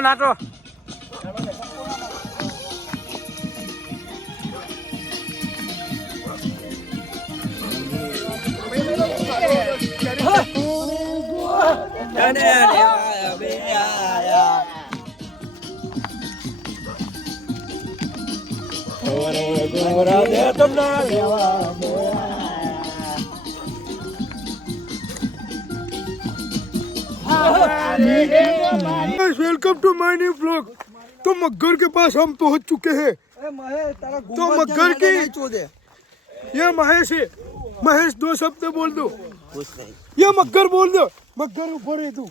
NATO welcome to my new blog. तो मगर के पास हम पहुंच चुके हैं। तो मगर की ये महेश है। महेश दो शब्द बोल दो। ये मगर बोल दो। मगर ऊपर है तू।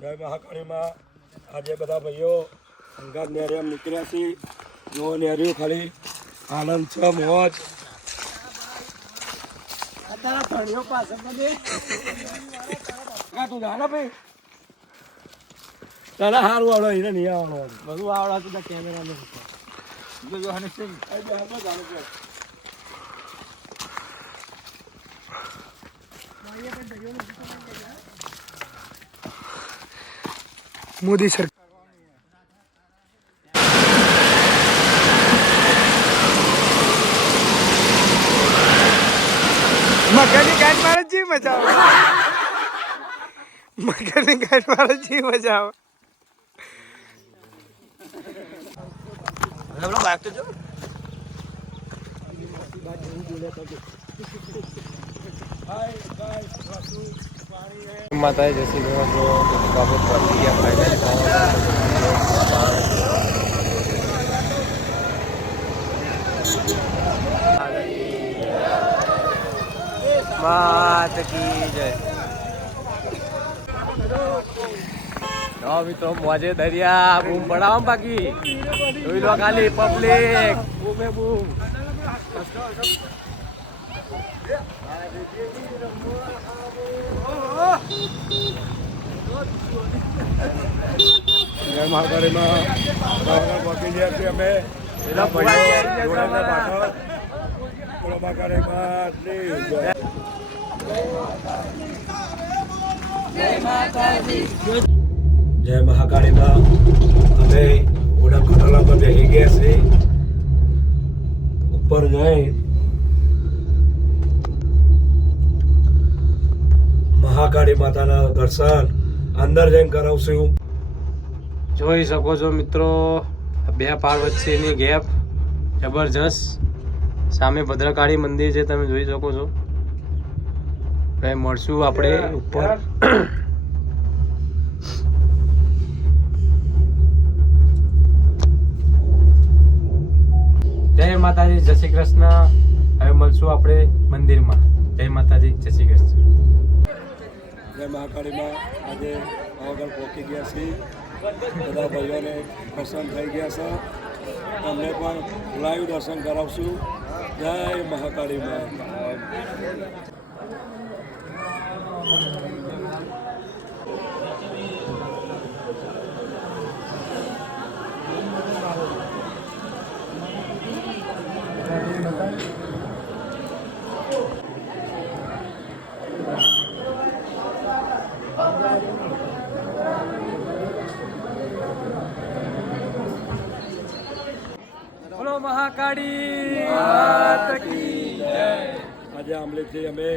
जय महाकाली मां। आज बधा भाईओ अंगात नेरिया निकळ्या છી જો નેરિયો ખાલી આનંદ છે મોજ અત્યારે ધણિયો પાસે મને કા તું જાના ભાઈ તારા હારું આવડે એને નહીં આવડે બધું આવડે તો કેમેરા મે જો હને સિંગ આ જાનો જાનો છે મોદી સરકાર મગરની ગાંઠ મારે જી મજાવ મગરની ગાંઠ મારે જી મજાવ લબલો બાઈક તો જો માતા જૈસી જો બાબત પડી ગયા ફાઇનલ मात की जय। મિત્રો મોજે દરિયા બૂમ પડાવ બાકી જોઈ લો ખાલી પબ્લિક બૂમે બૂમ જય મહાકાળીમાં પહોંચી ગયા છીએ અમે એના ભાઈઓ પાછળ જય મહાકાળીમાં અમે ઓડા ખટાલા પર બેસી ગયા છીએ ઉપર જઈ મહાકાળી માતાના દર્શન અંદર જઈને કરાવશું। જોઈ શકો છો મિત્રો બે પહાડ વચ્ચેની ગેપ જબરજસ્ત સામે ભદ્રકાળી મંદિર છે તમે જોઈ શકો છો। હવે મળશું આપણે ઉપર જય માતાજી જય શ્રી કૃષ્ણ। હવે મળશું આપણે મંદિરમાં। જય માતાજી જય શ્રી કૃષ્ણ। જય મહાકાળીમાં આજે આગળ પહોંચી ગયા છીએ બધા ભાઈઓને દર્શન થઈ ગયા છે તમને પણ લાઈવ દર્શન કરાવશું। જય મહાકાળીમાં। બોલો મહાકાળી માતા કી જય। આજે આંબલીથી અમે